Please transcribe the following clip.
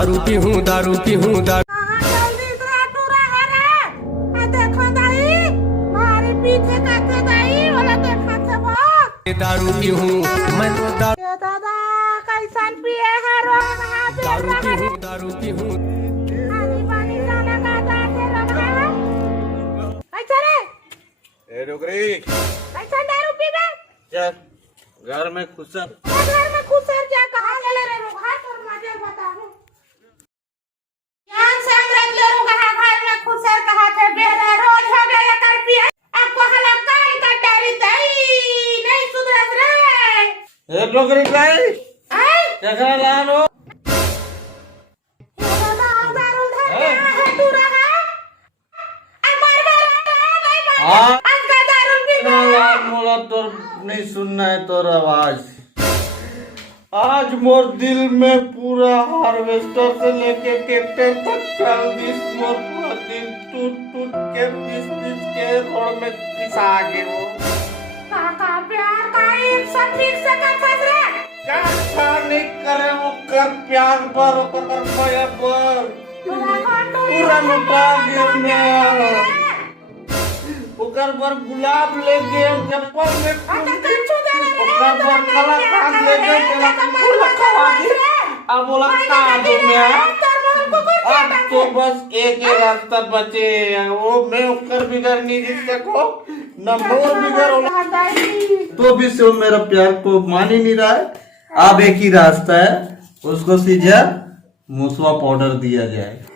दारू पी हूँ दारू पी हूँ दारू दारू पी हूँ मैं तो दादा कैसन पिए है दारू पी हूँ दारू पी हूँ पानी डाला का दाते लोग है अच्छा रे ए डोगरी कैसा दारू पीबे चल घर में खुसर घर में खुसर जा कहां ले रे लोग हाथ और मजे बताऊं यान से अंग्रेज ले रू कहां घर में खुसर कहां थे बेरा रोज हो गया कर पिए अब को हला कान का डारी तई नहीं सुधरत रे ए डोगरी भाई आई देखा लानो दारू धर है तू रहा मार नहीं हाँ। आज का दारू पीबे मोला तोर नहीं सुनना है तोर आवाज आज मोर दिल में पूरा हार्वेस्टर से लेके ट्रैक्टर तक चल दिस मोर पूरा दिल टूट टूट के पीस के रोड में पिसा गए हो काका प्यार का एक सब ठीक से कर फस रे क्या नहीं करे वो कर प्यार पर कर माया पर पूरा लुटा दिया मैं ओकर पर गुलाब ले गए चप्पल में ओकर पर काला खाद ले गए तेरा फूल खवा दी अब बोला का दो मैं अब तो बस एक ही रास्ता बचे वो मैं ओकर बिगर नहीं जीत सको न मोर बिगर तो भी से मेरा प्यार को मान ही नहीं रहा है अब एक ही रास्ता है उसको सीधा मूसवा पाउडर दिया जाए